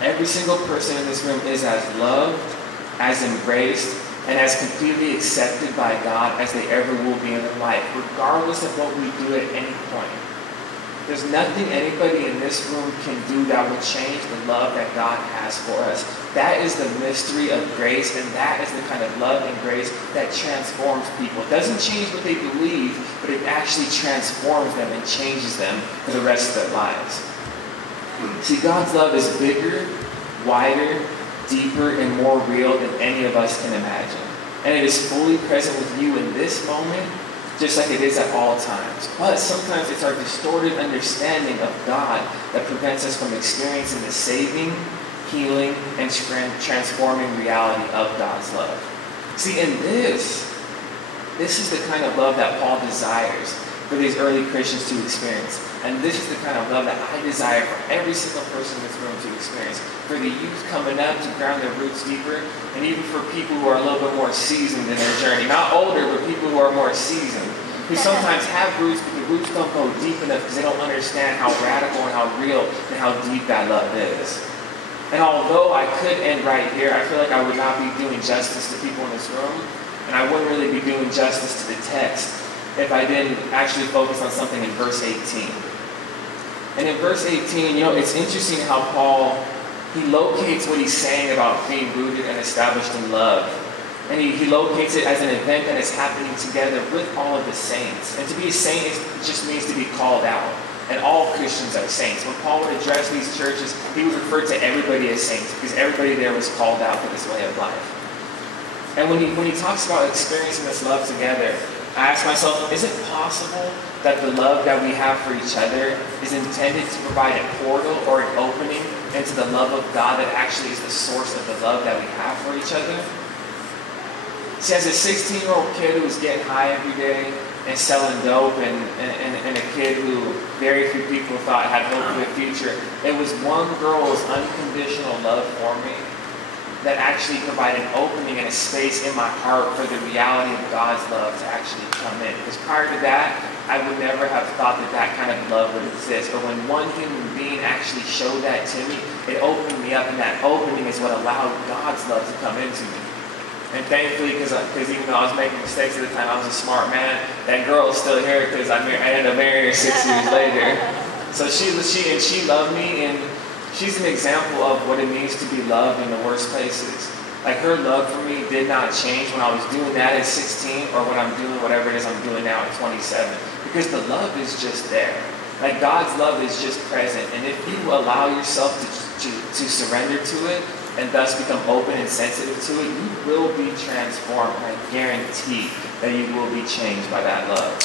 Every single person in this room is as loved, as embraced, and as completely accepted by God as they ever will be in their life, regardless of what we do at any point. There's nothing anybody in this room can do that will change the love that God has for us. That is the mystery of grace, and that is the kind of love and grace that transforms people. It doesn't change what they believe, but it actually transforms them and changes them for the rest of their lives. See, God's love is bigger, wider, deeper, and more real than any of us can imagine. And it is fully present with you in this moment, just like it is at all times. But sometimes it's our distorted understanding of God that prevents us from experiencing the saving, healing, and transforming reality of God's love. See, in this is the kind of love that Paul desires for these early Christians to experience. And this is the kind of love that I desire for every single person in this room to experience. For the youth coming up to ground their roots deeper, and even for people who are a little bit more seasoned in their journey. Not older, but people who are more seasoned. Who sometimes have roots, but the roots don't go deep enough because they don't understand how radical and how real and how deep that love is. And although I could end right here, I feel like I would not be doing justice to people in this room, and I wouldn't really be doing justice to the text if I didn't actually focus on something in verse 18. And in verse 18, it's interesting how Paul, he locates what he's saying about being rooted and established in love. And he locates it as an event that is happening together with all of the saints. And to be a saint just means to be called out. And all Christians are saints. When Paul would address these churches, he would refer to everybody as saints because everybody there was called out for this way of life. And when he talks about experiencing this love together, I ask myself, is it possible that the love that we have for each other is intended to provide a portal or an opening into the love of God that actually is the source of the love that we have for each other? See, as a 16-year-old kid who was getting high every day and selling dope, and a kid who very few people thought had hope for the future, it was one girl's unconditional love for me that actually provided an opening and a space in my heart for the reality of God's love to actually come in. Because prior to that, I would never have thought that kind of love would exist. But when one human being actually showed that to me, it opened me up, and that opening is what allowed God's love to come into me. And thankfully, because even though I was making mistakes at the time, I was a smart man, that girl is still here because I ended up marrying her 6 years later. So she loved me, and she's an example of what it means to be loved in the worst places. Like, her love for me did not change when I was doing that at 16 or when I'm doing whatever it is I'm doing now at 27. Because the love is just there. Like, God's love is just present. And if you allow yourself to surrender to it, and thus become open and sensitive to it, you will be transformed. I guarantee that you will be changed by that love.